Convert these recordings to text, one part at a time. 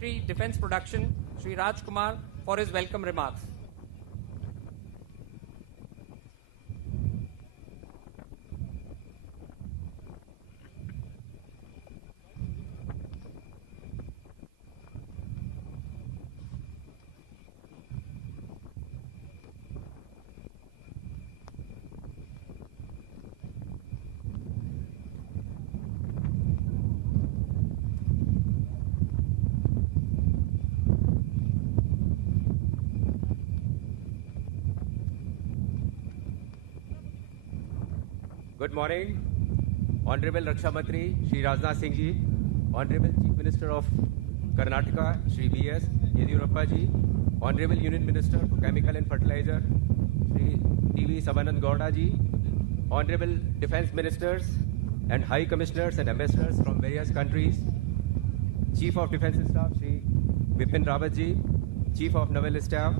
Secretary Defence Production, Shri Raj Kumar, for his welcome remarks. Good morning, Honorable Raksha Mantri, Shri Rajnath Singh Ji, Honorable Chief Minister of Karnataka, Shri B.S. Yediyurappa Ji, Honorable Union Minister for Chemical and Fertilizer, Shri T.V. Sabanand Gowda Ji, Honorable Defence Ministers and High Commissioners and Ambassadors from various countries, Chief of Defence Staff, Shri Bipin Rawat Ji, Chief of Naval Staff,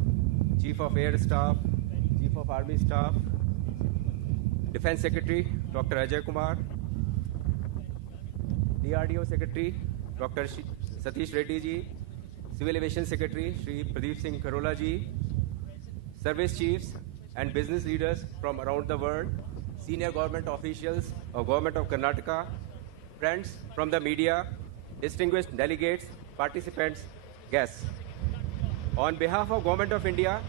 Chief of Air Staff, Chief of Army Staff, Defence Secretary, Dr. Ajay Kumar, DRDO Secretary, Dr. Satish Reddy Ji, Civil Aviation Secretary, Shri Pradeep Singh Kharola Ji, Service Chiefs and business leaders from around the world, senior government officials of Government of Karnataka, friends from the media, distinguished delegates, participants, guests. On behalf of Government of India,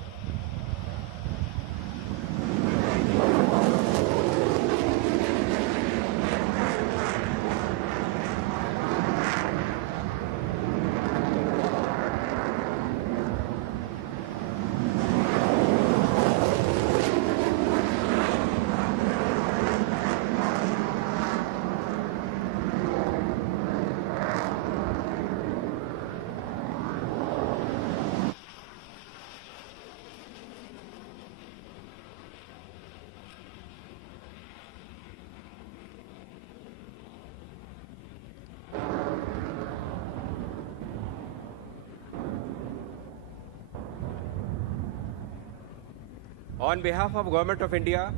on behalf of Government of India,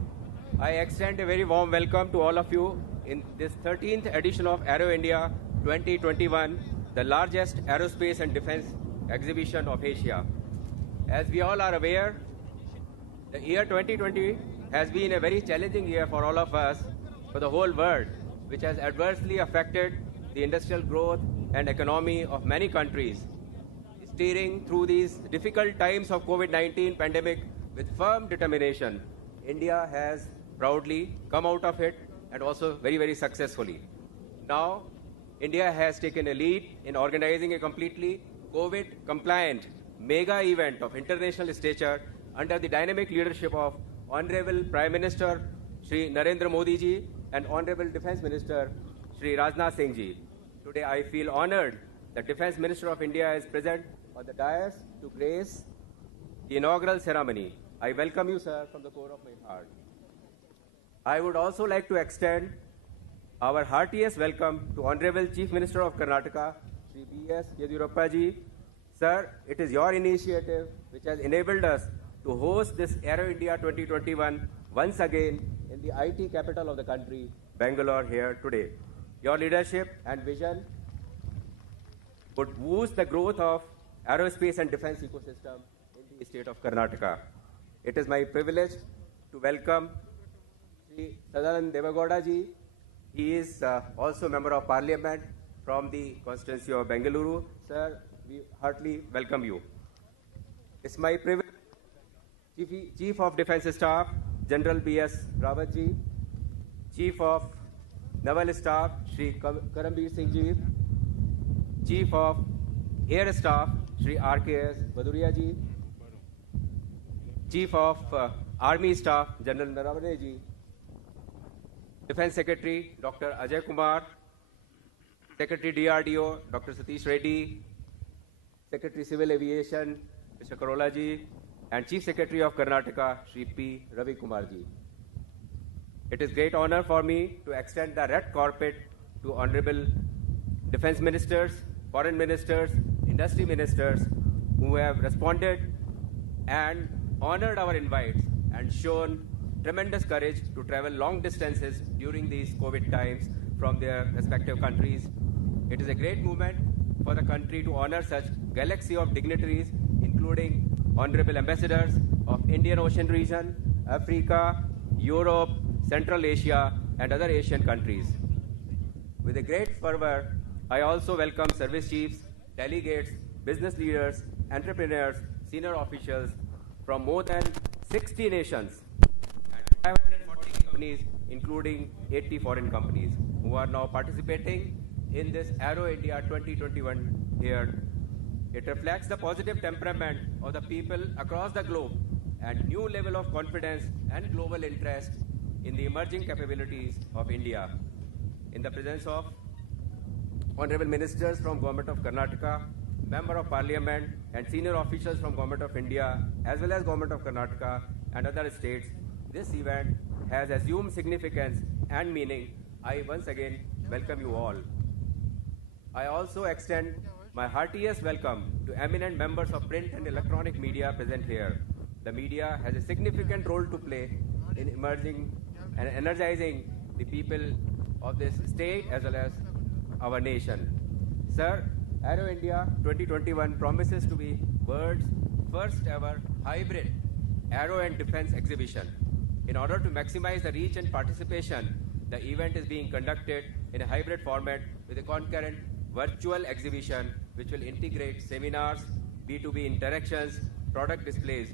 I extend a very warm welcome to all of you in this 13th edition of Aero India 2021, the largest aerospace and defense exhibition of Asia. As we all are aware, the year 2020 has been a very challenging year for all of us, for the whole world, which has adversely affected the industrial growth and economy of many countries. Steering through these difficult times of COVID-19 pandemic with firm determination, India has proudly come out of it and also very, very successfully. Now, India has taken a lead in organizing a completely COVID-compliant mega event of international stature under the dynamic leadership of Honorable Prime Minister Shri Narendra Modi Ji and Honorable Defence Minister Shri Rajnath Singh Ji. Today, I feel honored that Defence Minister of India is present on the dais to grace the inaugural ceremony. I welcome you, sir, from the core of my heart. I would also like to extend our heartiest welcome to Honorable Chief Minister of Karnataka, Shri B.S. Yediyurappa Ji. Sir, it is your initiative which has enabled us to host this Aero India 2021 once again in the IT capital of the country, Bangalore, here today. Your leadership and vision would boost the growth of aerospace and defense ecosystem in the state of Karnataka. It is my privilege to welcome Shri Sadanand Devagowda Ji. He is also Member of Parliament from the constituency of Bengaluru. Sir, we heartily welcome you. It's my privilege, Chief of Defence Staff, General B.S. Rawat Ji, Chief of Naval Staff, Shri Karambir Singh Ji, Chief of Air Staff, Shri R.K.S. Bhaduria Ji, Chief of Army Staff, General Naravane Ji, Defence Secretary, Dr. Ajay Kumar, Secretary DRDO, Dr. Satish Reddy, Secretary Civil Aviation, Mr. Kharola Ji, and Chief Secretary of Karnataka, Shri P. Ravi Kumar Ji. It is great honor for me to extend the red carpet to Honorable Defence Ministers, Foreign Ministers, Industry Ministers who have responded and honored our invites and shown tremendous courage to travel long distances during these COVID times from their respective countries. It is a great movement for the country to honor such galaxy of dignitaries, including honorable ambassadors of Indian Ocean region, Africa, Europe, Central Asia, and other Asian countries. With a great fervor, I also welcome service chiefs, delegates, business leaders, entrepreneurs, senior officials from more than 60 nations and 540 companies, including 80 foreign companies, who are now participating in this Aero India 2021 here. It reflects the positive temperament of the people across the globe and new level of confidence and global interest in the emerging capabilities of India. In the presence of honorable ministers from Government of Karnataka, Member of Parliament and senior officials from Government of India as well as Government of Karnataka and other states, this event has assumed significance and meaning. I once again welcome you all. I also extend my heartiest welcome to eminent members of print and electronic media present here. The media has a significant role to play in emerging and energizing the people of this state as well as our nation. Sir, Aero India 2021 promises to be world's first ever hybrid aero and defense exhibition. In order to maximize the reach and participation, the event is being conducted in a hybrid format with a concurrent virtual exhibition which will integrate seminars, B2B interactions, product displays.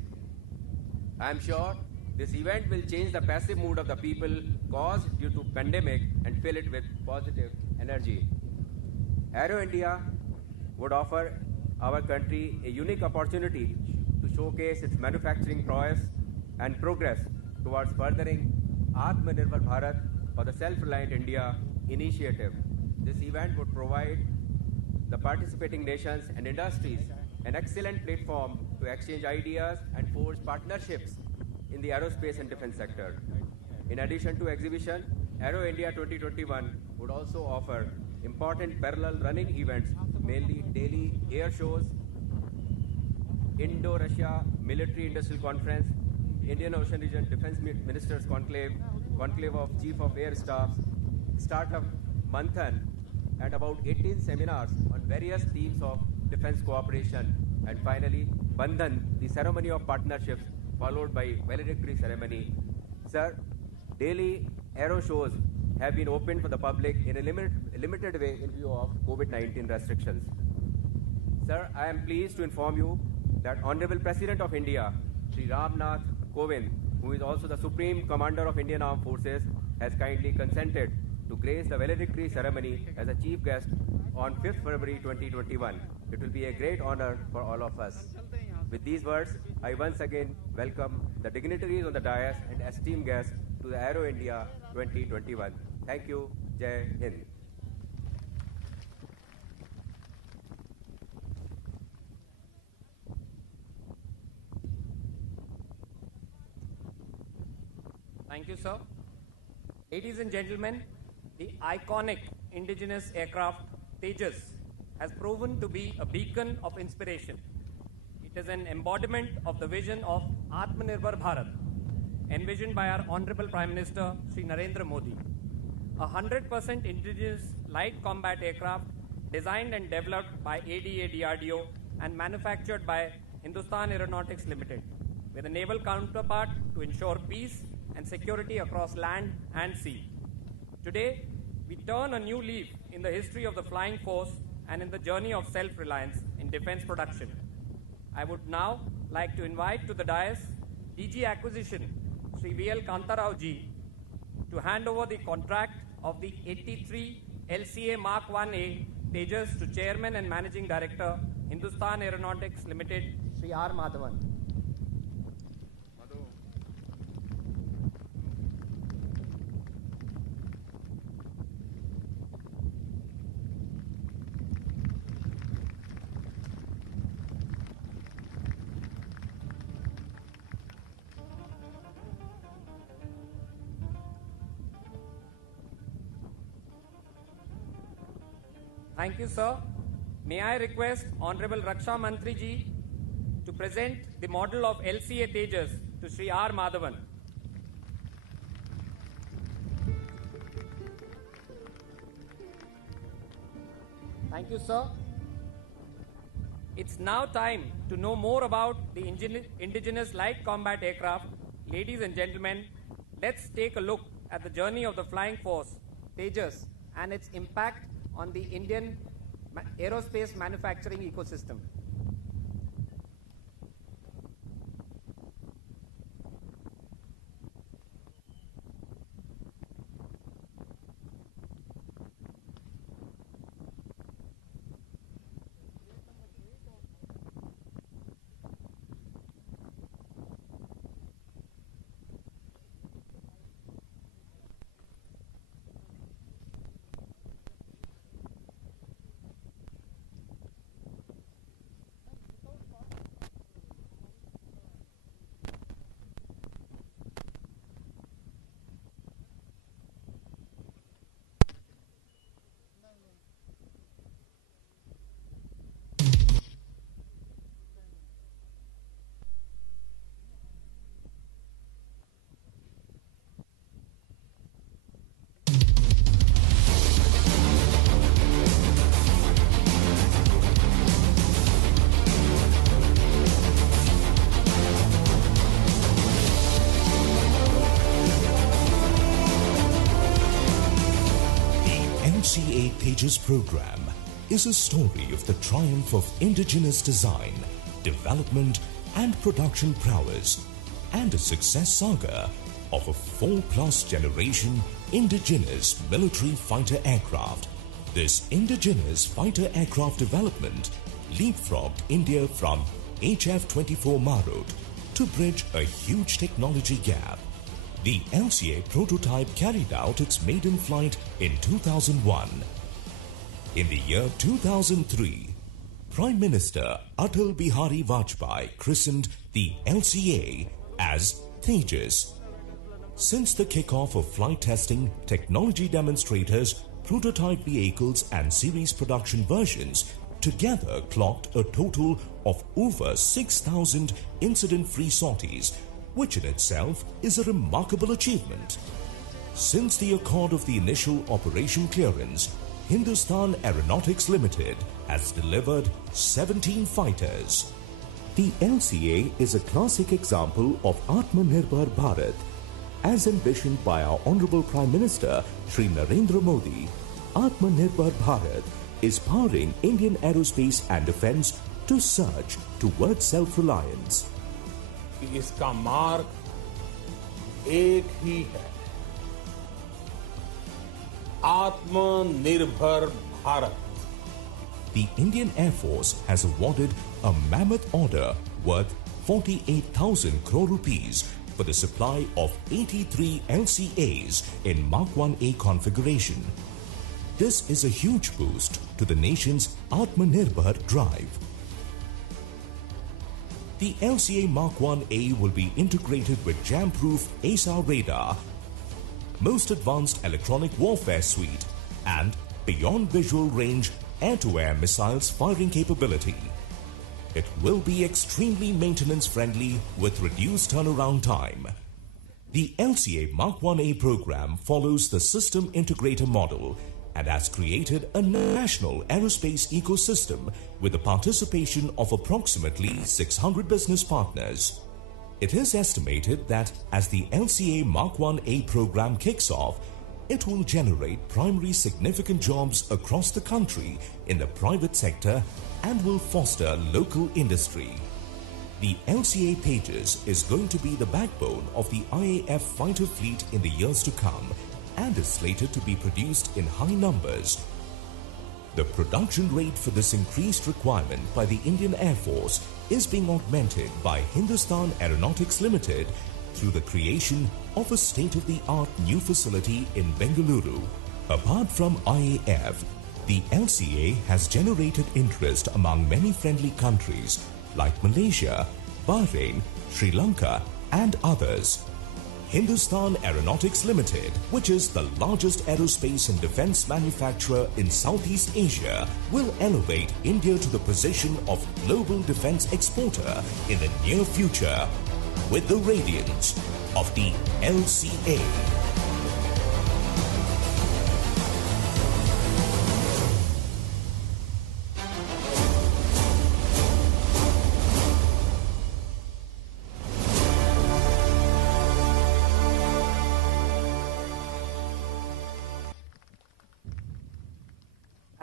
I am sure this event will change the passive mood of the people caused due to pandemic and fill it with positive energy. Aero India would offer our country a unique opportunity to showcase its manufacturing prowess and progress towards furthering Atmanirbhar Bharat or the Self-Reliant India initiative. This event would provide the participating nations and industries an excellent platform to exchange ideas and forge partnerships in the aerospace and defense sector. In addition to exhibition, Aero India 2021 would also offer important parallel running events, mainly daily air shows, Indo-Russia Military Industrial Conference, Indian Ocean Region Defense Ministers Conclave, Conclave of Chief of Air Staffs, Startup Manthan, and about 18 seminars on various themes of defense cooperation, and finally, Bandhan, the ceremony of partnerships, followed by valedictory ceremony. Sir, daily aero shows have been opened for the public in a limited way in view of COVID-19 restrictions. Sir, I am pleased to inform you that Honorable President of India, Shri Ram Nath Kovind, who is also the Supreme Commander of Indian Armed Forces, has kindly consented to grace the valedictory ceremony as a chief guest on 5th February 2021. It will be a great honor for all of us. With these words, I once again welcome the dignitaries on the dais and esteemed guests to the Aero India 2021. Thank you. Jai Hind. Thank you, sir. Ladies and gentlemen, the iconic indigenous aircraft Tejas has proven to be a beacon of inspiration. It is an embodiment of the vision of Atmanirbhar Bharat, envisioned by our Honorable Prime Minister, Shri Narendra Modi. A 100% indigenous light combat aircraft designed and developed by ADA DRDO and manufactured by Hindustan Aeronautics Limited, with a naval counterpart to ensure peace and security across land and sea. Today, we turn a new leaf in the history of the flying force and in the journey of self-reliance in defense production. I would now like to invite to the dais DG Acquisition, Sri VL Kantarao ji, to hand over the contract of the 83 LCA Mark 1A Tejas to Chairman and Managing Director, Hindustan Aeronautics Limited, Sri R. Madhavan. Thank you, sir. May I request Honorable Raksha Mantri ji to present the model of LCA Tejas to Sri R. Madhavan. Thank you, sir. It's now time to know more about the indigenous light combat aircraft. Ladies and gentlemen, let's take a look at the journey of the Flying Force, Tejas, and its impact on the Indian aerospace manufacturing ecosystem. LCA Tejas program is a story of the triumph of indigenous design, development and production prowess, and a success saga of a 4+ generation indigenous military fighter aircraft. This indigenous fighter aircraft development leapfrogged India from HF-24 Marut to bridge a huge technology gap. The LCA prototype carried out its maiden flight in 2001. In the year 2003, Prime Minister Atal Bihari Vajpayee christened the LCA as Tejas. Since the kickoff of flight testing, technology demonstrators, prototype vehicles and series production versions together clocked a total of over 6,000 incident-free sorties, which in itself is a remarkable achievement. Since the accord of the initial operation clearance, Hindustan Aeronautics Limited has delivered 17 fighters. The LCA is a classic example of Atmanirbhar Bharat. As envisioned by our Honorable Prime Minister Shri Narendra Modi, Atmanirbhar Bharat is powering Indian aerospace and defense to surge towards self-reliance. इसका मार्ग एक ही है, आत्मनिर्भर Bharat. The Indian Air Force has awarded a mammoth order worth 48,000 crore rupees for the supply of 83 LCAs in Mark 1A configuration. This is a huge boost to the nation's Atmanirbhar drive. The LCA Mark 1A will be integrated with jam-proof ASAR radar, most advanced electronic warfare suite, and beyond visual range air-to-air missiles firing capability. It will be extremely maintenance-friendly with reduced turnaround time. The LCA Mark 1A program follows the system integrator model and has created a national aerospace ecosystem with the participation of approximately 600 business partners. It is estimated that as the LCA Mark 1A program kicks off, it will generate primary significant jobs across the country in the private sector and will foster local industry. The LCA Tejas is going to be the backbone of the IAF fighter fleet in the years to come and is slated to be produced in high numbers. The production rate for this increased requirement by the Indian Air Force is being augmented by Hindustan Aeronautics Limited through the creation of a state-of-the-art new facility in Bengaluru. Apart from IAF, the LCA has generated interest among many friendly countries like Malaysia, Bahrain, Sri Lanka and others. Hindustan Aeronautics Limited, which is the largest aerospace and defense manufacturer in Southeast Asia, will elevate India to the position of global defense exporter in the near future with the radiance of the LCA.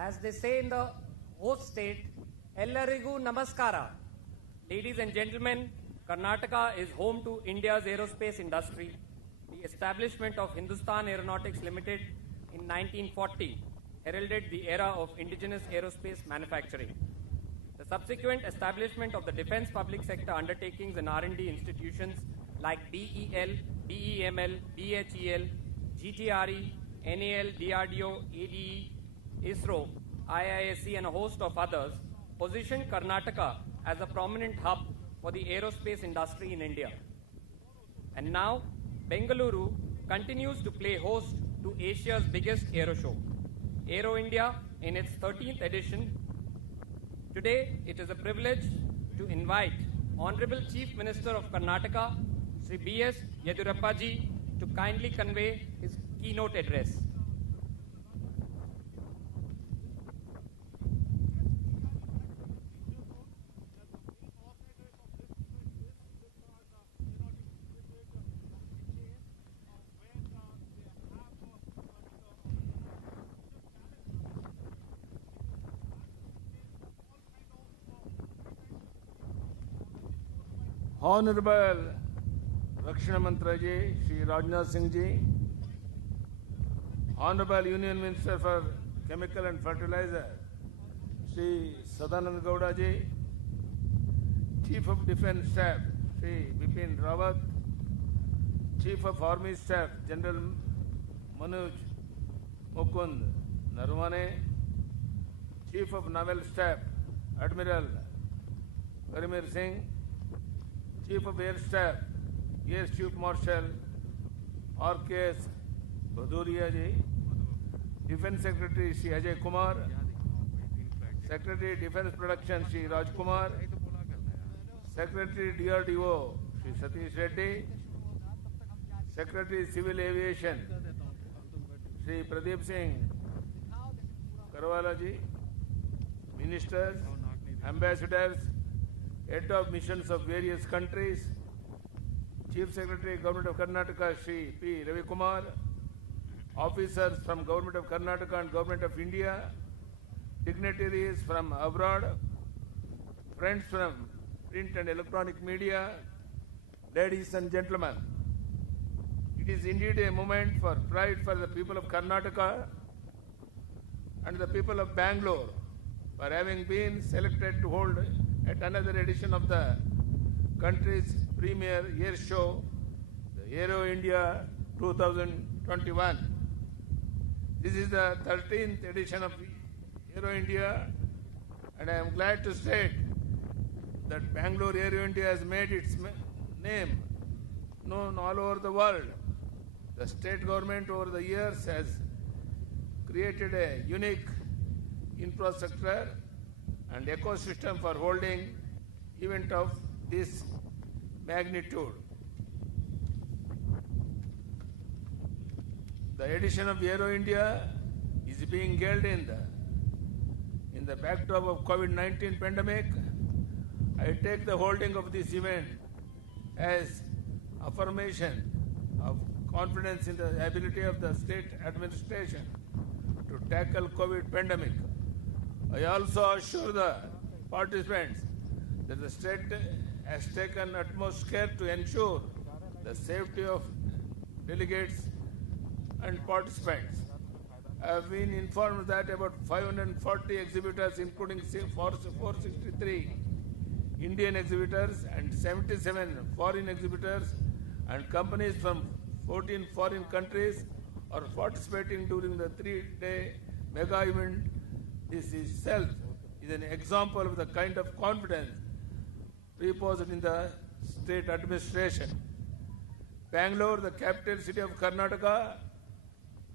As they say in the host state, Ellarigu Namaskara. Ladies and gentlemen, Karnataka is home to India's aerospace industry. The establishment of Hindustan Aeronautics Limited in 1940 heralded the era of indigenous aerospace manufacturing. The subsequent establishment of the defense public sector undertakings and R&D institutions like BEL, BEML, BHEL, GTRE, NAL, DRDO, ADE, ISRO, IISc and a host of others positioned Karnataka as a prominent hub for the aerospace industry in India. And now, Bengaluru continues to play host to Asia's biggest aero show, Aero India, in its 13th edition. Today, it is a privilege to invite Honorable Chief Minister of Karnataka, Sri B.S. Yedurappa ji, to kindly convey his keynote address. Honorable Rakshana Mantra ji, Shri Rajnath Singh ji, Honorable Union Minister for Chemical and Fertilizer, Shri Sadanand Gowda ji, Chief of Defence Staff, Shri Bipin Rawat, Chief of Army Staff, General Manoj Mukund Narwane, Chief of Naval Staff, Admiral Karimir Singh, Chief of Air Staff, Air Chief Marshal R.K.S. Bhaduria ji, Defence Secretary Shri Ajay Kumar, Secretary Defence Production Shri Raj Kumar, Secretary DRDO Shri Satish Reddy, Secretary Civil Aviation Shri Pradeep Singh Karwala ji, Ministers, Ambassadors, Head of Missions of various countries, Chief Secretary, Government of Karnataka, Shri P. Ravi Kumar, officers from Government of Karnataka and Government of India, dignitaries from abroad, friends from print and electronic media, ladies and gentlemen. It is indeed a moment for pride for the people of Karnataka and the people of Bangalore for having been selected to hold at another edition of the country's premier air show, the Aero India 2021. This is the 13th edition of Aero India, and I am glad to state that Bangalore Aero India has made its name known all over the world. The state government over the years has created a unique infrastructure and ecosystem for holding event of this magnitude. The edition of Aero India is being held in the backdrop of COVID-19 pandemic. I take the holding of this event as affirmation of confidence in the ability of the state administration to tackle COVID pandemic. I also assure the participants that the state has taken utmost care to ensure the safety of delegates and participants. I have been informed that about 540 exhibitors, including 463 Indian exhibitors and 77 foreign exhibitors and companies from 14 foreign countries, are participating during the 3-day mega event. This itself is an example of the kind of confidence reposed in the state administration. Bangalore, the capital city of Karnataka,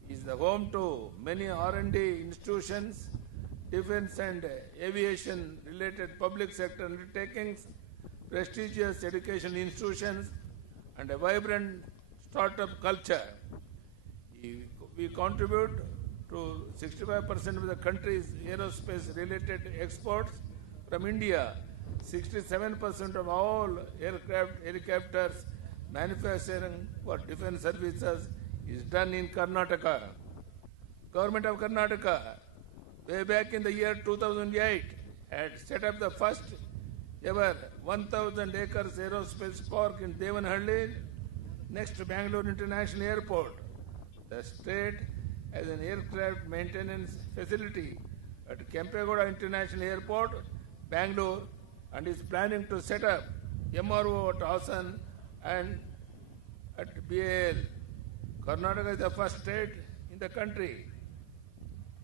is the home to many R&D institutions, defense and aviation related public sector undertakings, prestigious education institutions, and a vibrant startup culture. We contribute to 65% of the country's aerospace related exports from India. 67% of all helicopters manufacturing for defense services is done in Karnataka. Government of Karnataka way back in the year 2008, had set up the first ever 1,000 acres aerospace park in Devanahalli next to Bangalore International Airport. The state has an aircraft maintenance facility at Kempegowda International Airport, Bangalore, and is planning to set up MRO at Hassan and at BAL. Karnataka is the first state in the country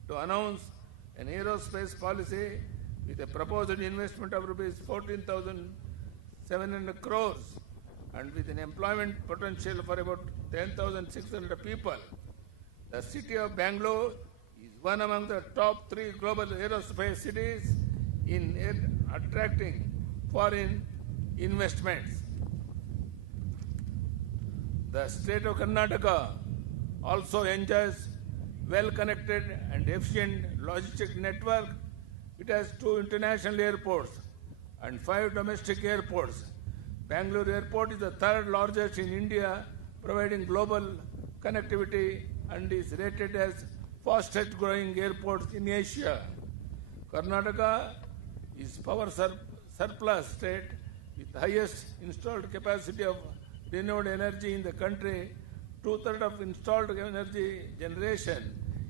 to announce an aerospace policy with a proposed investment of rupees 14,700 crores and with an employment potential for about 10,600 people. The city of Bangalore is one among the top 3 global aerospace cities in attracting foreign investments. The state of Karnataka also enjoys well-connected and efficient logistic network. It has 2 international airports and 5 domestic airports. Bangalore Airport is the 3rd largest in India, providing global connectivity and is rated as fastest growing airport in Asia. Karnataka is power surplus state with highest installed capacity of renewable energy in the country. 2/3 of installed energy generation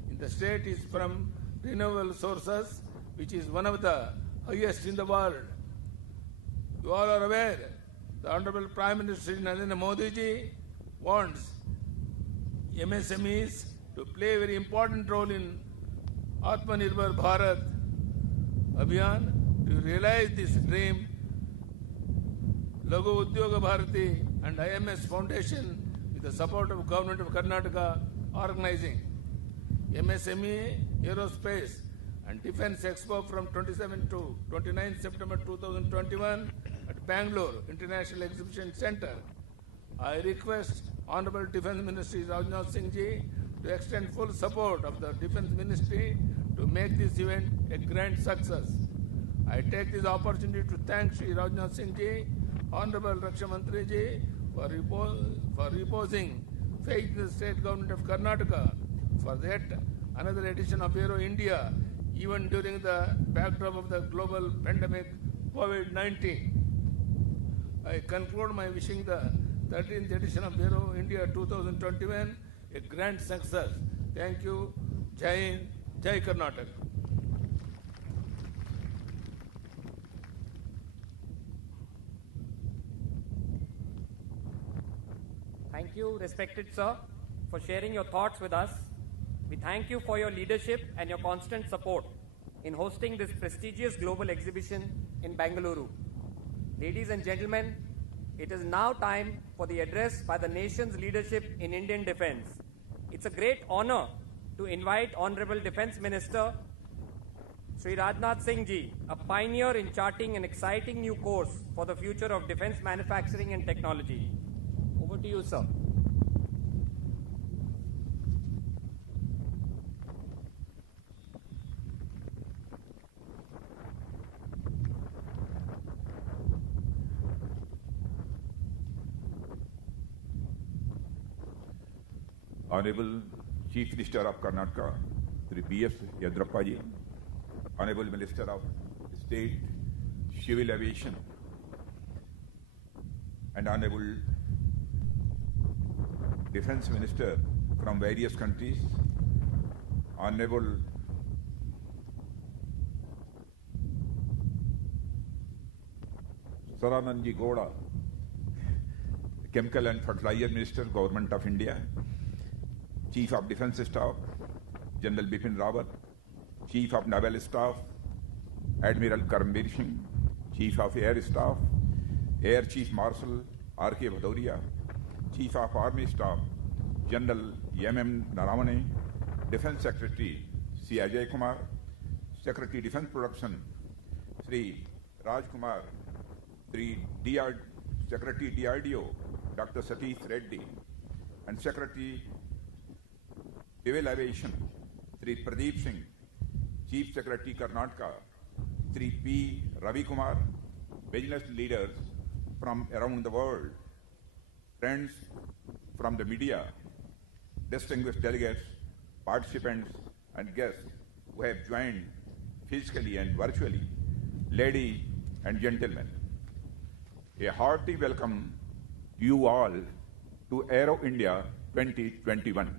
in the state is from renewable sources, which is one of the highest in the world. You all are aware, the Honorable Prime Minister Narendra Modi ji wants MSMEs to play a very important role in Atmanirbhar Bharat Abhiyan. To realize this dream, Laghu Udyoga Bharati and IMS Foundation, with the support of Government of Karnataka, organizing MSME Aerospace and Defence Expo from 27 to 29 September 2021 at Bangalore International Exhibition Centre. I request Honorable Defence Ministry Rajnath Singh ji to extend full support of the Defence Ministry to make this event a grand success. I take this opportunity to thank Shri Rajnath Singh ji, Honorable Raksha Mantri ji, for reposing faith in the state government of Karnataka for yet another edition of Aero India, even during the backdrop of the global pandemic COVID-19. I conclude my wishing the 13th edition of Aero India 2021 a grand success. Thank you. Jai Hind, Jai Karnataka. Thank you, respected sir, for sharing your thoughts with us. We thank you for your leadership and your constant support in hosting this prestigious global exhibition in Bengaluru. Ladies and gentlemen, it is now time for the address by the nation's leadership in Indian defense. It's a great honor to invite Honorable Defense Minister Sri Rajnath Singh ji, a pioneer in charting an exciting new course for the future of defense manufacturing and technology. Over to you, sir. Honorable Chief Minister of Karnataka, Sri B.S. Yediyurappa ji, Honorable Minister of State, Civil Aviation, and Honorable Defense Minister from various countries, Honorable Sadanand Gowda, Chemical and Fertilizer Minister, Government of India, Chief of Defence Staff, General Bipin Rawat, Chief of Naval Staff, Admiral Karambir Singh, Chief of Air Staff, Air Chief Marshal R.K. Bhadauria, Chief of Army Staff, General M.M. Naravane, Defence Secretary C. Ajay Kumar, Secretary Defence Production Sri Raj Kumar, Secretary DRDO Dr. Satish Reddy, and Secretary Civil Aviation Sri Pradeep Singh, Chief Secretary Karnataka Sri P. Ravi Kumar, business leaders from around the world, friends from the media, distinguished delegates, participants and guests, who have joined physically and virtually, ladies and gentlemen. A hearty welcome to you all to Aero India 2021.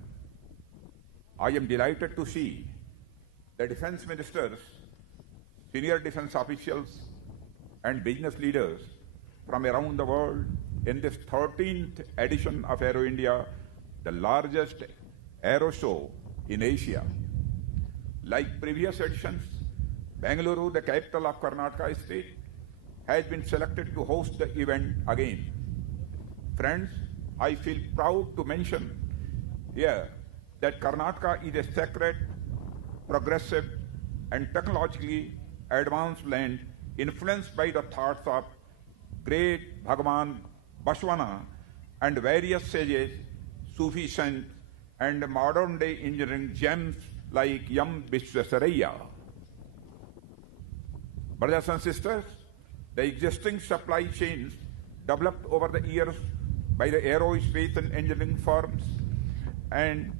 I am delighted to see the defense ministers, senior defense officials, and business leaders from around the world in this 13th edition of Aero India, the largest aero show in Asia. Like previous editions, Bengaluru, the capital of Karnataka state, has been selected to host the event again. Friends, I feel proud to mention here that Karnataka is a sacred, progressive, and technologically advanced land influenced by the thoughts of great Bhagavan Bashwana and various sages, Sufi saints, and modern-day engineering gems like Yam Visvesvaraya. Brothers and sisters, the existing supply chains developed over the years by the aerospace and engineering firms and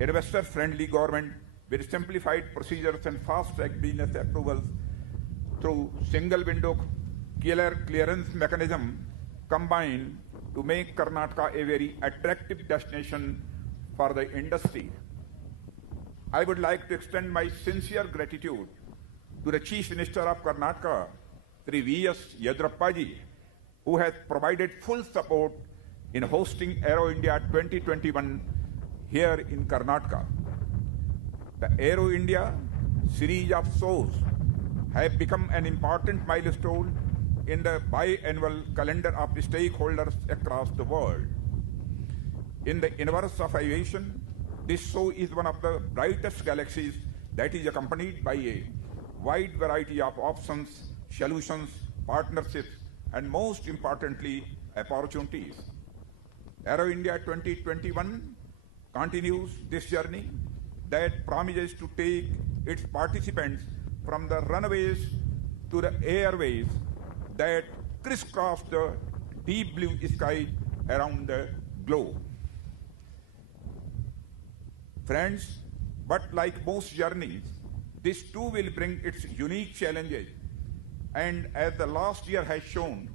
investor-friendly government with simplified procedures and fast-track business approvals through single-window clearance mechanism combined to make Karnataka a very attractive destination for the industry. I would like to extend my sincere gratitude to the Chief Minister of Karnataka, Sri V.S. Yedurappaji, who has provided full support in hosting Aero India 2021 here in Karnataka. The Aero India series of shows have become an important milestone in the biannual calendar of the stakeholders across the world. In the universe of aviation, this show is one of the brightest galaxies that is accompanied by a wide variety of options, solutions, partnerships, and most importantly, opportunities. Aero India 2021 continues this journey that promises to take its participants from the runways to the airways that crisscross the deep blue sky around the globe. Friends, but like most journeys, this too will bring its unique challenges. And as the last year has shown,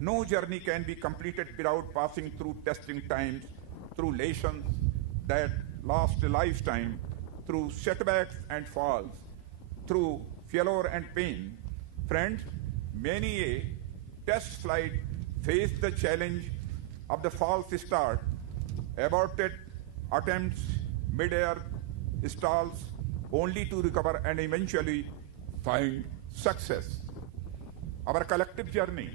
no journey can be completed without passing through testing times, through lessons that last a lifetime, through setbacks and falls, through failure and pain. Friends, many a test flight faced the challenge of the false start, aborted attempts, mid-air stalls, only to recover and eventually find success. Our collective journey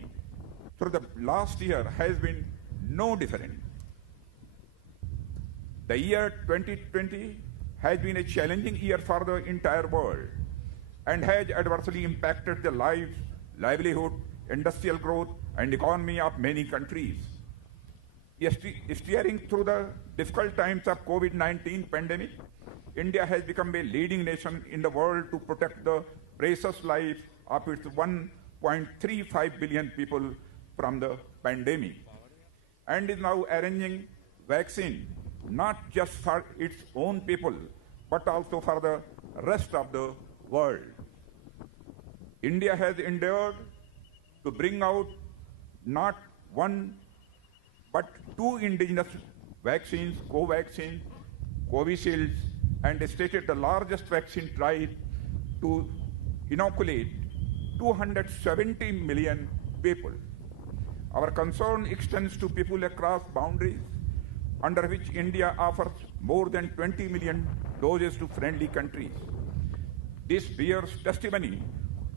through the last year has been no different. The year 2020 has been a challenging year for the entire world and has adversely impacted the lives, livelihood, industrial growth, and economy of many countries. Steering through the difficult times of COVID-19 pandemic, India has become a leading nation in the world to protect the precious life of its 1.35 billion people from the pandemic, and is now arranging vaccine not just for its own people, but also for the rest of the world. India has endeavored to bring out not one but two indigenous vaccines, Covaxin, Covishield, and stated the largest vaccine drive to inoculate 270 million people. Our concern extends to people across boundaries, under which India offers more than 20 million doses to friendly countries. This bears testimony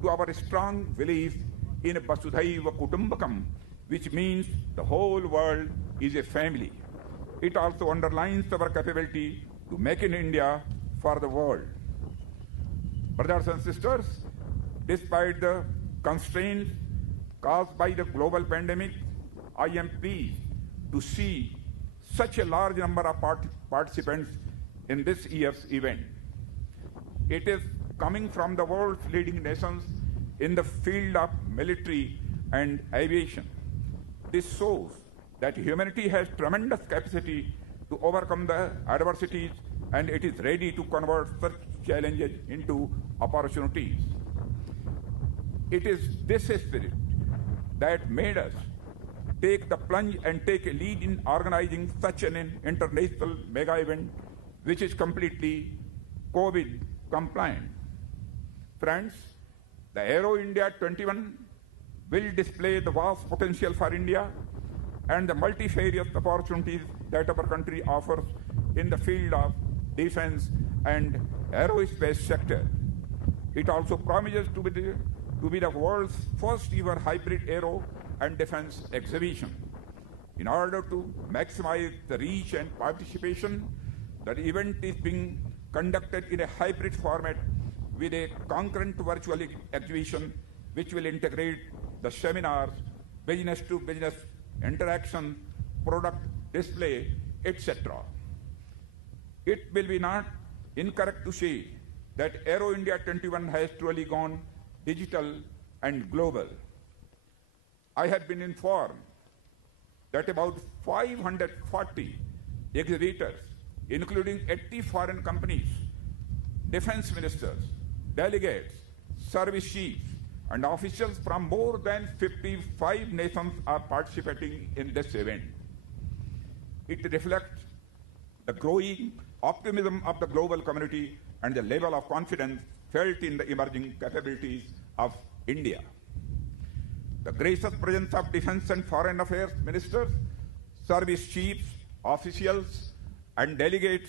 to our strong belief in Vasudhaiva Kutumbakam, which means the whole world is a family. It also underlines our capability to make in India for the world. Brothers and sisters, despite the constraints caused by the global pandemic, I am pleased to see such a large number of participants in this year's event. It is coming from the world's leading nations in the field of military and aviation. This shows that humanity has tremendous capacity to overcome the adversities, and it is ready to convert challenges into opportunities. It is this spirit that made us take the plunge and take a lead in organizing such an international mega event which is completely COVID compliant. Friends, the Aero India 21 will display the vast potential for India and the multifarious opportunities that our country offers in the field of defense and aerospace sector. It also promises to be the world's first ever hybrid aero and defense exhibition. In order to maximize the reach and participation, the event is being conducted in a hybrid format with a concurrent virtual exhibition which will integrate the seminars, business-to-business interaction, product display, etc. It will be not incorrect to say that Aero India 21 has truly gone digital and global. I have been informed that about 540 exhibitors, including 80 foreign companies, defense ministers, delegates, service chiefs, and officials from more than 55 nations are participating in this event. It reflects the growing optimism of the global community and the level of confidence felt in the emerging capabilities of India. The gracious presence of defense and foreign affairs ministers, service chiefs, officials, and delegates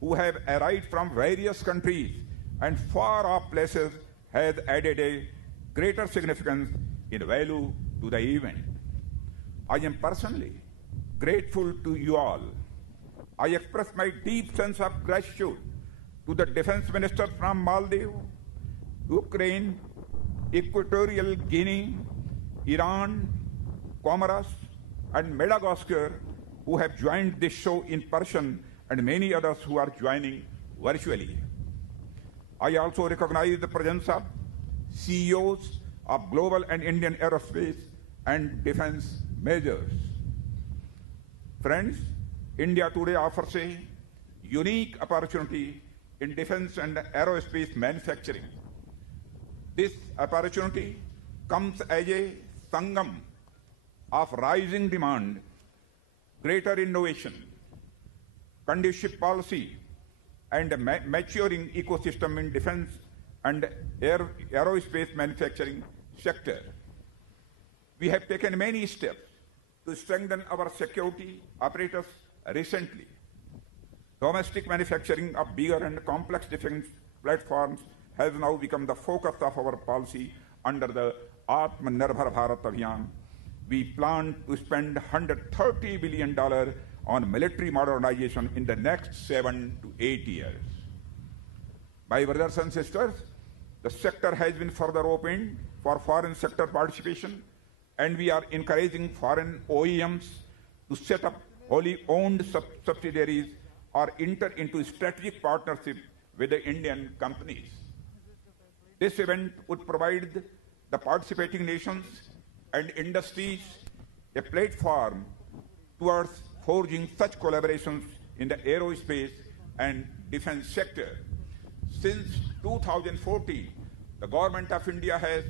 who have arrived from various countries and far-off places has added a greater significance in value to the event. I am personally grateful to you all. I express my deep sense of gratitude to the defense ministers from Maldives, Ukraine, Equatorial Guinea, Iran, Comoros, and Madagascar who have joined this show in person and many others who are joining virtually. I also recognize the presence of CEOs of global and Indian aerospace and defense majors. Friends, India today offers a unique opportunity in defense and aerospace manufacturing. This opportunity comes as a sangam of rising demand, greater innovation, conducive policy, and a maturing ecosystem in defense and aerospace manufacturing sector. We have taken many steps to strengthen our security apparatus recently. Domestic manufacturing of bigger and complex defense platforms has now become the focus of our policy under the Atmanirbhar Bharat Abhiyan. We plan to spend $130 billion on military modernization in the next 7 to 8 years. My brothers and sisters, the sector has been further opened for foreign sector participation, and we are encouraging foreign OEMs to set up wholly owned subsidiaries or enter into strategic partnership with the Indian companies. This event would provide the participating nations and industries a platform towards forging such collaborations in the aerospace and defense sector. Since 2014, the Government of India has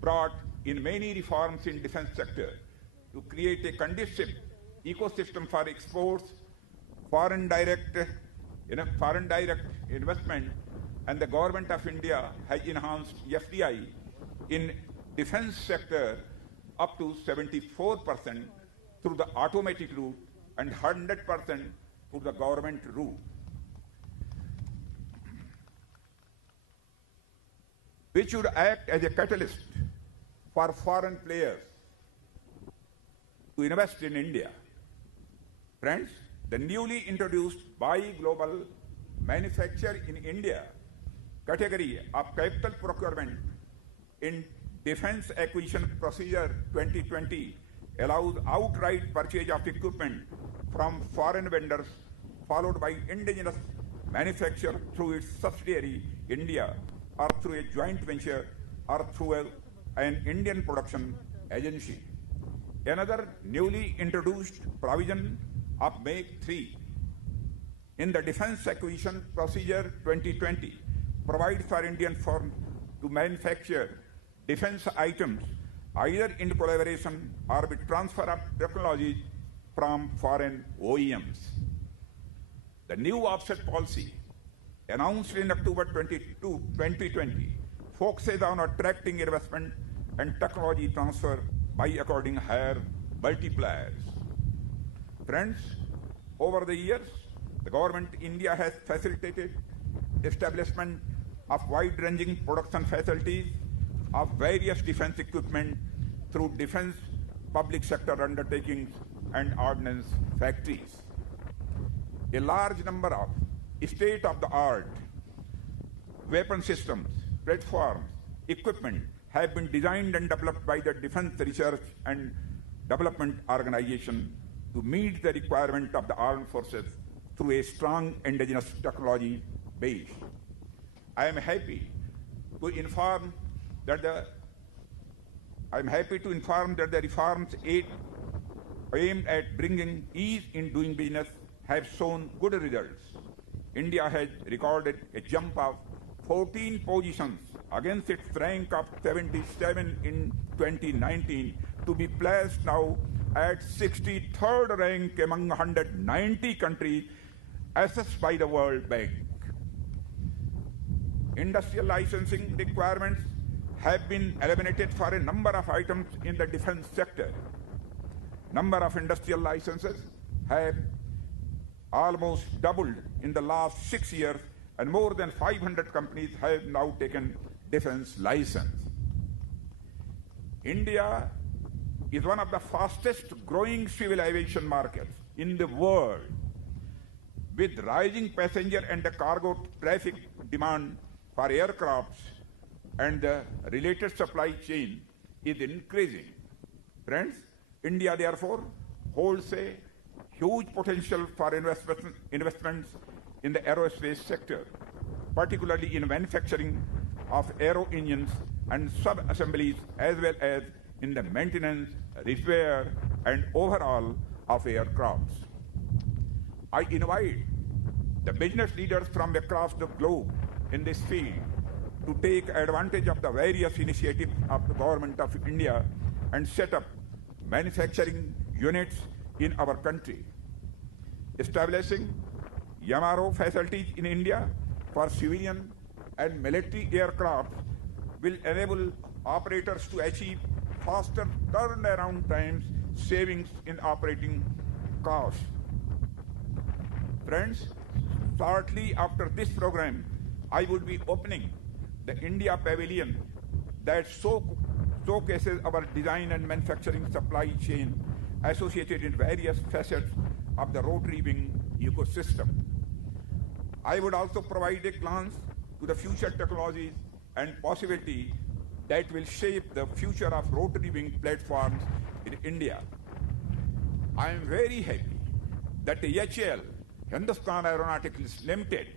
brought in many reforms in defense sector to create a conducive ecosystem for exports, foreign direct investment, and the Government of India has enhanced FDI in defense sector up to 74% through the automatic route and 100% through the government route. Which should act as a catalyst for foreign players to invest in India. Friends, the newly introduced Buy Global Manufacture in India category of capital procurement in Defense Acquisition Procedure 2020 allows outright purchase of equipment from foreign vendors followed by indigenous manufacture through its subsidiary India or through a joint venture or through an Indian production agency. Another newly introduced provision of Make 3 in the Defense Acquisition Procedure 2020 provides for Indian firms to manufacture defense items either in collaboration or with transfer of technologies from foreign OEMs. The new offset policy, announced in October 2020, focuses on attracting investment and technology transfer by according higher multipliers. Friends, over the years, the government of India has facilitated establishment of wide-ranging production facilities of various defense equipment through defense public sector undertakings and ordnance factories. A large number of state-of-the-art weapon systems, platforms, equipment have been designed and developed by the Defense Research and Development Organization to meet the requirement of the armed forces through a strong indigenous technology base. I am happy to inform that the reforms aimed at bringing ease in doing business have shown good results. India has recorded a jump of 14 positions against its rank of 77 in 2019 to be placed now at 63rd rank among 190 countries assessed by the World Bank. Industrial licensing requirements have been eliminated for a number of items in the defense sector. Number of industrial licenses have almost doubled in the last 6 years, and more than 500 companies have now taken defense license. India is one of the fastest growing civil aviation markets in the world. With rising passenger and cargo traffic demand for aircrafts and the related supply chain is increasing. Friends, India therefore holds a huge potential for investments in the aerospace sector, particularly in manufacturing of aero engines and sub-assemblies, as well as in the maintenance, repair, and overhaul of aircrafts. I invite the business leaders from across the globe in this field to take advantage of the various initiatives of the Government of India and set up manufacturing units in our country. Establishing MRO facilities in India for civilian and military aircraft will enable operators to achieve faster turnaround times, savings in operating costs. Friends, shortly after this program, I would be opening the India Pavilion that showcases our design and manufacturing supply chain associated in various facets of the rotary wing ecosystem. I would also provide a glance to the future technologies and possibilities that will shape the future of rotary wing platforms in India. I am very happy that the HAL, Hindustan Aeronautics Limited,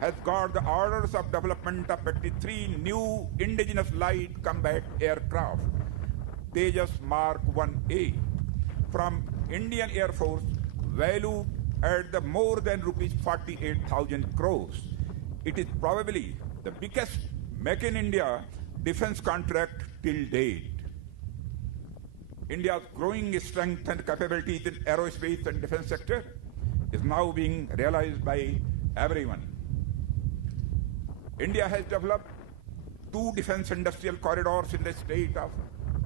has got the orders of development of 83 new indigenous light combat aircraft, Tejas Mark 1A, from Indian Air Force, valued at the more than rupees 48,000 crores. It is probably the biggest Make in India defense contract till date. India's growing strength and capabilities in aerospace and defense sector is now being realized by everyone. India has developed 2 defense industrial corridors in the state of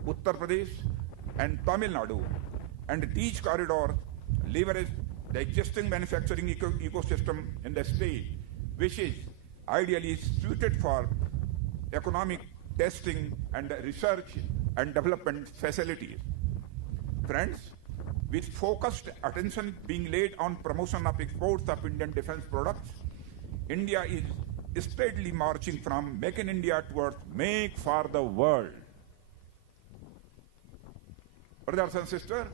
Uttar Pradesh and Tamil Nadu, and these corridors leverage the existing manufacturing ecosystem in the state, which is ideally suited for economic testing and research and development facilities. Friends, with focused attention being laid on promotion of exports of Indian defense products, India is steadily marching from Make in India towards Make for the World. Brothers and sisters,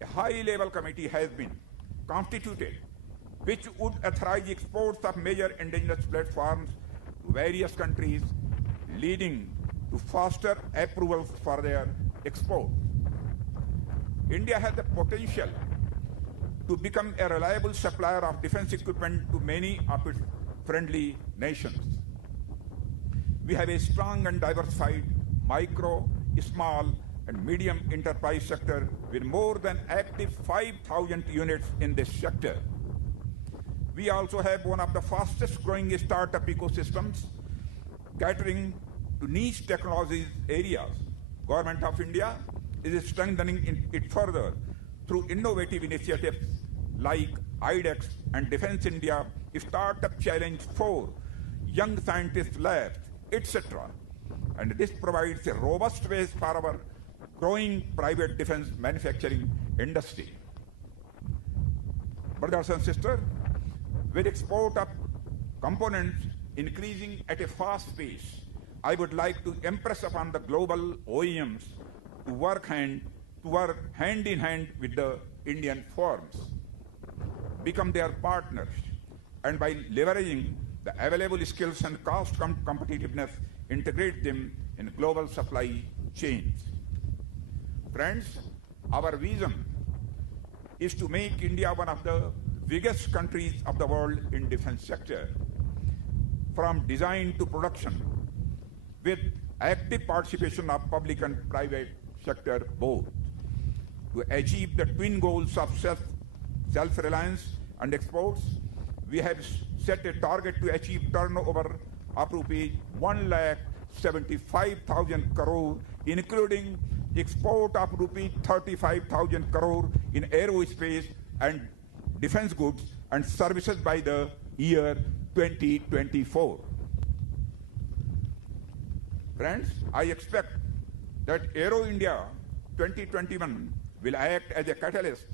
a high-level committee has been constituted which would authorize exports of major indigenous platforms to various countries, leading to faster approvals for their export. India has the potential to become a reliable supplier of defense equipment to many of its friendly nations. We have a strong and diversified micro, small, and medium enterprise sector with more than active 5,000 units in this sector. We also have one of the fastest growing startup ecosystems catering to niche technologies areas. Government of India is strengthening it further through innovative initiatives like IDEX and Defense India, Startup Challenge 4, Young Scientist Labs, etc. And this provides a robust base for our growing private defense manufacturing industry. Brothers and sisters, with export of components increasing at a fast pace, I would like to impress upon the global OEMs to work hand in hand with the Indian firms, become their partners, and by leveraging the available skills and cost competitiveness, integrate them in global supply chains. Friends, our vision is to make India one of the biggest countries of the world in defense sector, from design to production, with active participation of public and private sector both, to achieve the twin goals of self-reliance and exports. We have set a target to achieve turnover of rupees 1,75,000 crore, including export of rupees 35,000 crore in aerospace and defense goods and services by the year 2024. Friends, I expect that Aero India 2021 will act as a catalyst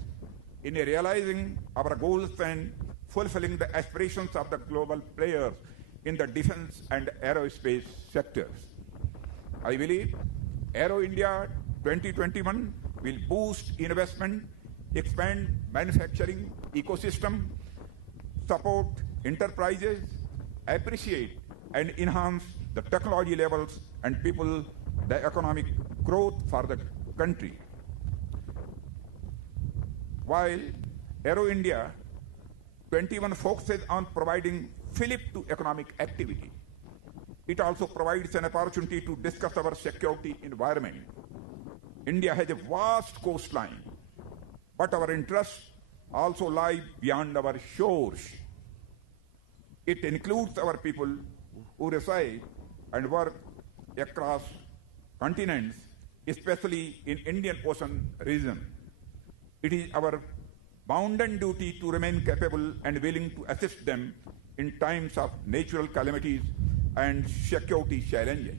in realizing our goals and fulfilling the aspirations of the global players in the defense and aerospace sectors. I believe Aero India 2021 will boost investment, expand manufacturing ecosystem, support enterprises, appreciate and enhance the technology levels and people the economic growth for the country. While Aero India 21 focuses on providing fillip to economic activity, it also provides an opportunity to discuss our security environment. India has a vast coastline, but our interests also lie beyond our shores. It includes our people who reside and work across continents, especially in Indian Ocean region. It is our bounden duty to remain capable and willing to assist them in times of natural calamities and security challenges.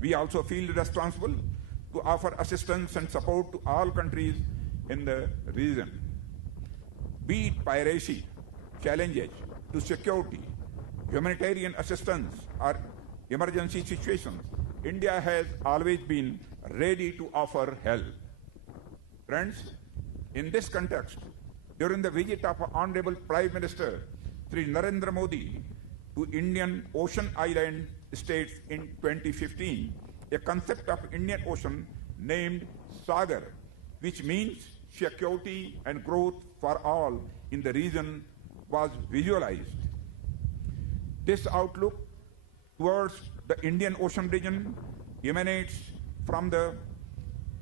We also feel responsible to offer assistance and support to all countries in the region. Be it piracy, challenges to security, humanitarian assistance, or emergency situations, India has always been ready to offer help. Friends, in this context, during the visit of Honorable Prime Minister Sri Narendra Modi to Indian Ocean Island states in 2015, a concept of Indian Ocean named Sagar, which means security and growth for all in the region, was visualized. This outlook towards the Indian Ocean region emanates from the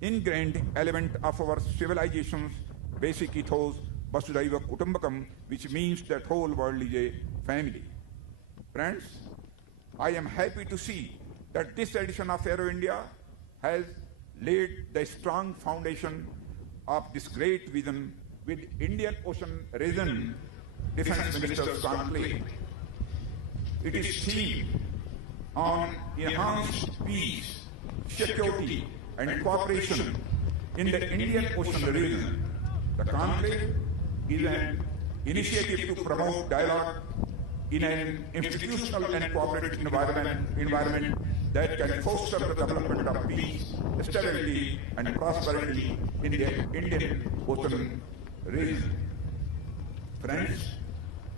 ingrained element of our civilization's basic ethos, Vasudhaiva Kutumbakam, which means that whole world is a family. Friends, I am happy to see that this edition of Aero India has laid the strong foundation of this great vision with Indian Ocean region Defense Ministers Conclave. It is themed on enhanced peace, security and cooperation in the Indian Ocean region. The conclave is an initiative to promote dialogue in an institutional and cooperative environment that can foster the development of peace, stability and prosperity in the Indian Ocean region. Friends,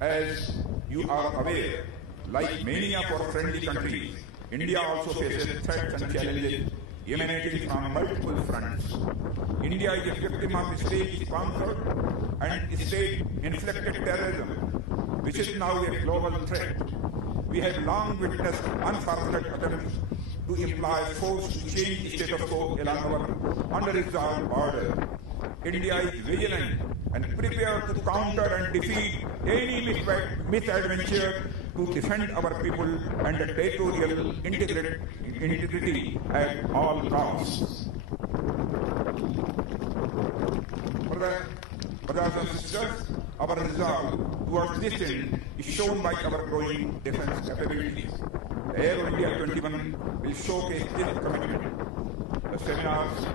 as you are aware, like many of our friendly countries, India also faces threats and challenges emanating from multiple fronts. India is a victim of state-sponsored and state-inflicted terrorism, which is now a global threat. we have long witnessed unfortunate attempts to employ force to change status quo along our unresolved border. India is vigilant and prepared to counter and defeat any misadventure to defend our people and territorial integrity at all costs. Brothers and sisters, our resolve towards this end is shown by our growing defense capabilities. The Aero India 21 will showcase this commitment. The seminars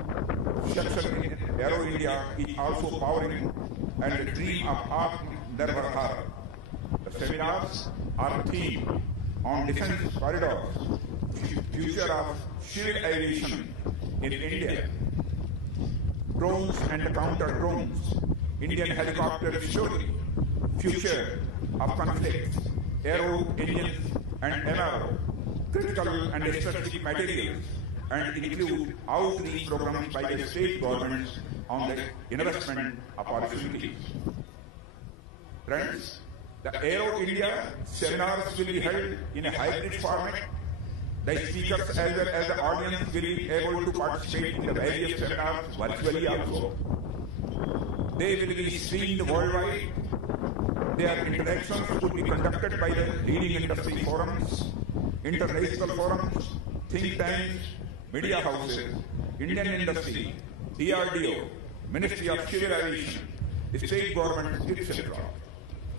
section in Aero India is also powering and the dream of Atmanirbhar Bharat. The seminars are themed on defense corridors, future of civil aviation in India, drones and counter drones, Indian helicopter story, future of conflicts, aero engines and MRO, critical and strategic materials, and include outreach programs by the state governments on the investment opportunities. Friends, the Aero India seminars will be held in a hybrid format. The speakers as well as the audience will be able to participate in the various seminars virtually also. They will be streamed worldwide. Their interactions could be conducted by the leading industry forums, international forums, think tanks, media houses, Indian industry, DRDO, Ministry of Civil Aviation, state governments, etc.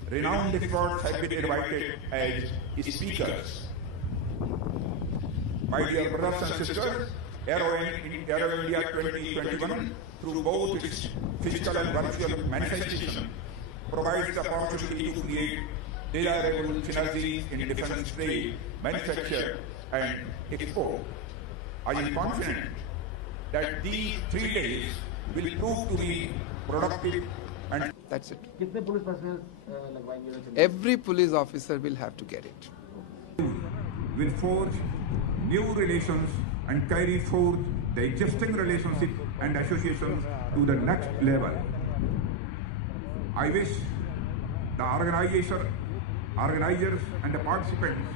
Renowned experts have been invited as speakers. My dear brothers and sisters, Aero India 2021, through both its physical and virtual manifestation, provides the opportunity to create desirable synergies in defense trade, manufacture, and export. I am confident that these 3 days will prove to be productive and that's it. Every police officer will have to get it. will forge new relations and carry forth the existing relationship and associations to the next level. I wish the organizers and the participants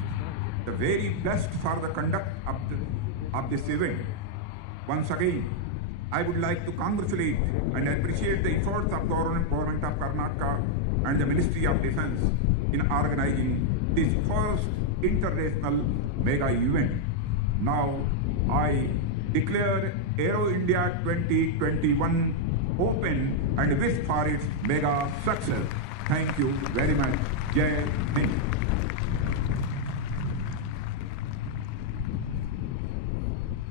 the very best for the conduct of this event. Once again, I would like to congratulate and appreciate the efforts of Government of Karnataka and the Ministry of Defence in organizing this first international mega event. Now, I declare Aero India 2021 open and wish for its mega success. Thank you very much. Jai Hind.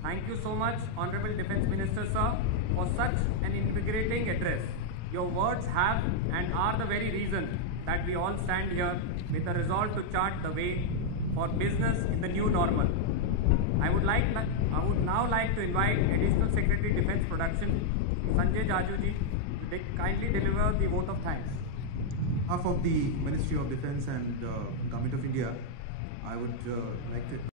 Thank you so much, Honorable Defence Minister, sir, for such an invigorating address. Your words have and are the very reason that we all stand here with a resolve to chart the way for business in the new normal. I would now like to invite Additional Secretary Defence Production, Sanjay Jajuji, to kindly deliver the vote of thanks. On behalf of the Ministry of Defence and Government of India, I would like to